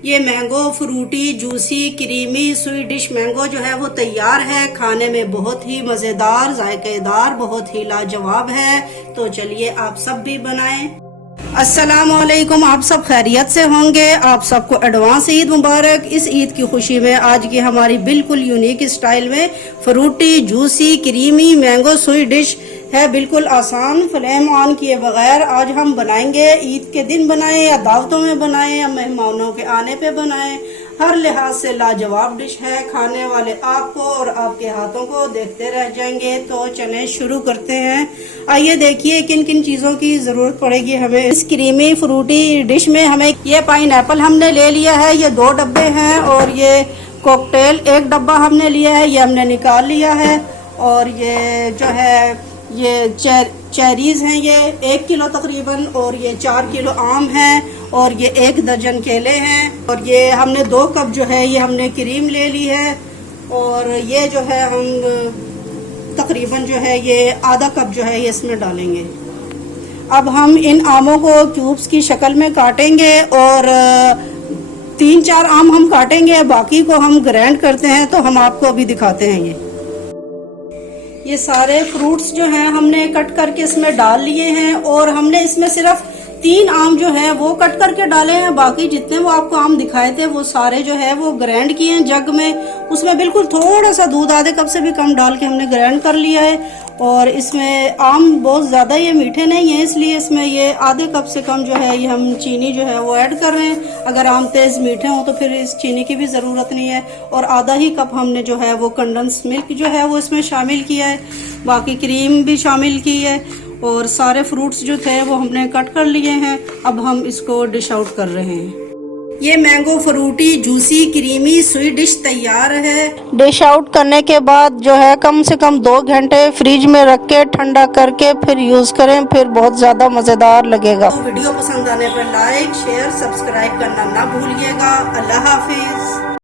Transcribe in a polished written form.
ये mango fruity juicy creamy sweet dish mango जो है वो तैयार है। खाने में बहुत ही मज़ेदार जायकेदार बहुत ही लाजवाब है। तो चलिए आप सब भी बनाएं। अस्सलाम वालेकुम, आप सब खैरियत से होंगे। आप सबको एडवांस ईद मुबारक। इस ईद की खुशी में आज की हमारी बिल्कुल यूनिक स्टाइल में fruity juicy creamy mango sweet dish है। बिल्कुल आसान, फ्लेम ऑन किए बगैर आज हम बनाएंगे। ईद के दिन बनाएं या दावतों में बनाएं या मेहमानों के आने पे बनाएं, हर लिहाज से लाजवाब डिश है। खाने वाले आपको और आपके हाथों को देखते रह जाएंगे। तो चलें शुरू करते हैं। आइए देखिए किन किन चीज़ों की ज़रूरत पड़ेगी हमें इस क्रीमी फ्रूटी डिश में। हमें ये पाइनएप्पल हमने ले लिया है, ये 2 डब्बे हैं। और ये कॉकटेल 1 डब्बा हमने लिया है, ये हमने निकाल लिया है। और ये जो है ये चेरीज़ हैं, ये 1 किलो तकरीबन। और ये 4 किलो आम हैं। और ये 1 दर्जन केले हैं। और ये हमने 2 कप जो है ये हमने क्रीम ले ली है। और ये जो है हम तकरीबन जो है ये आधा कप जो है ये इसमें डालेंगे। अब हम इन आमों को क्यूब्स की शक्ल में काटेंगे और 3-4 आम हम काटेंगे, बाकी को हम ग्राइंड करते हैं। तो हम आपको अभी दिखाते हैं। ये सारे फ्रूट्स जो हैं हमने कट करके इसमें डाल लिए हैं। और हमने इसमें सिर्फ 3 आम जो है वो कट करके डाले हैं। बाकी जितने वो आपको आम दिखाए थे वो सारे जो है वो ग्राइंड किए हैं जग में। उसमें बिल्कुल थोड़ा सा दूध, आधे कप से भी कम डाल के हमने ग्राइंड कर लिया है। और इसमें आम बहुत ज़्यादा ये मीठे नहीं है, इसलिए इसमें ये आधे कप से कम जो है ये हम चीनी जो है वो ऐड कर रहे हैं। अगर आम तेज़ मीठे हों तो फिर इस चीनी की भी ज़रूरत नहीं है। और आधा ही कप हमने जो है वो कंडेंस मिल्क जो है वो इसमें शामिल किया है। बाकी क्रीम भी शामिल की है। और सारे फ्रूट्स जो थे वो हमने कट कर लिए हैं। अब हम इसको डिश आउट कर रहे हैं। ये mango fruity juicy creamy sweet dish तैयार है। डिश आउट करने के बाद जो है कम से कम 2 घंटे फ्रिज में रख के ठंडा करके फिर यूज़ करें, फिर बहुत ज़्यादा मज़ेदार लगेगा। तो वीडियो पसंद आने पर लाइक शेयर सब्सक्राइब करना ना भूलिएगा। अल्लाह हाफिज़।